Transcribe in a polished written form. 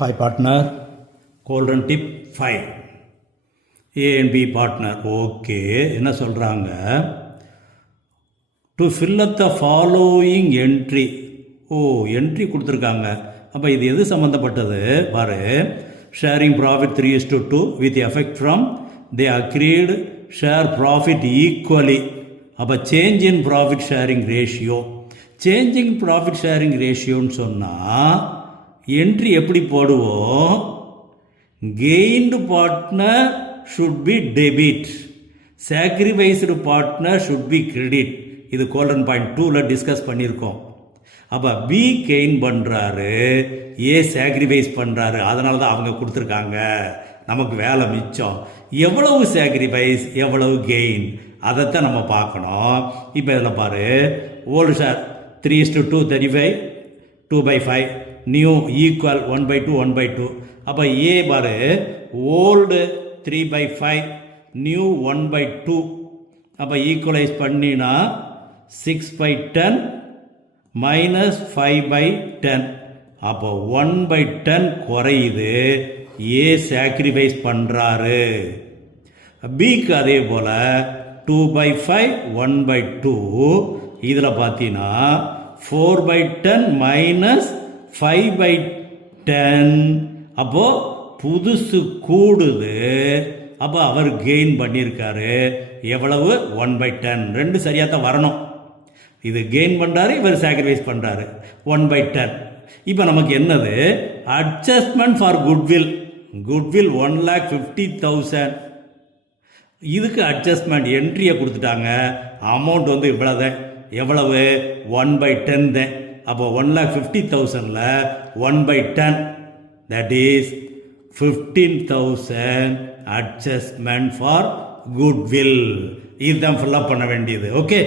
Hi partner, golden tip 5. A and B partner. Okay, என்ன சொல்கிறாங்க? To fill up the following entry. Entry கொடுத்துருக்காங்க. அப்போ இது எது சம்மந்தப்பட்டது பாரு. Sharing profit 3:2 with effect from they agreed share profit equally. அப்போ change in profit sharing ratio. Changing profit sharing ரேஷியோன்னு சொன்னால் என்ட்ரி எப்படி போடுவோம்? Gained partner should be debit, sacrificed partner should be credit. இது கோல்டன் பாயிண்ட் 2ல் discuss பண்ணியிருக்கோம். அப்போ B gain பண்ணுறாரு, ஏ சாக்ரிஃபைஸ் பண்ணுறாரு. அதனால தான் அவங்க கொடுத்துருக்காங்க. நமக்கு வேலை மிச்சம். எவ்வளவு சாக்ரிஃபைஸ் எவ்வளவு கெயின் அதைத்தான் நம்ம பார்க்கணும். இப்போ இதில் பாரு, ஓல்டு ஷேர் 3:2 35 2/5, நியூ ஈக்குவல் 1/2 1/2. அப்போ ஏ பாரு, ஓல்டு 3/5 நியூ 1/2. அப்போ ஈக்குவலைஸ் பண்ணினா 6/10 மைனஸ் 5/10. அப்போ 1/10 குறையுது. ஏ சாக்ரிஃபைஸ் பண்ணுறாரு. பிக்கு அதே போல் 2/5 1/2. இதில் பார்த்தீங்கன்னா 4/10 மைனஸ் 5/10. அப்போது புதுசு கூடுது. அப்போ அவர் கெயின் பண்ணியிருக்காரு. எவ்வளவு? 1/10. ரெண்டு சரியாக தான் வரணும். இது கெயின் பண்ணுறாரு, இவர் சாக்ரிஃபைஸ் பண்ணுறாரு. 1/10. இப்போ நமக்கு என்னது? Adjustment for goodwill. குட்வில் 1,50,000. இதுக்கு அட்ஜஸ்ட்மெண்ட் என்ட்ரியை கொடுத்துட்டாங்க. அமௌண்ட் வந்து இவ்வளோதான். எவ்வளவு? 1/10 தான். அப்போ 1,50,000ல் 1/10 that is 15,000 adjustment for goodwill. இதுதான் ஃபில்லப் பண்ண வேண்டியது. ஓகே.